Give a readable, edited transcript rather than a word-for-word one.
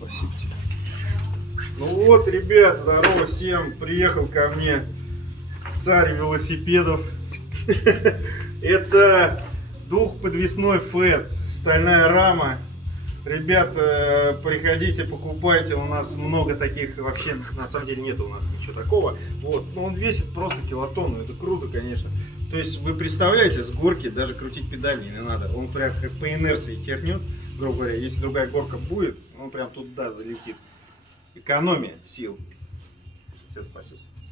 Спасибо тебе. Ну вот, ребят, здорово всем. Приехал ко мне царь велосипедов. Это двухподвесной фэт, стальная рама. Ребят, приходите, покупайте, у нас много таких, вообще на самом деле нет у нас ничего такого. Вот, но он весит просто килотонну, это круто, конечно. То есть вы представляете, с горки даже крутить педали не надо, он прям как по инерции хернет, грубо говоря, если другая горка будет, он прям туда залетит. Экономия сил. Все, спасибо.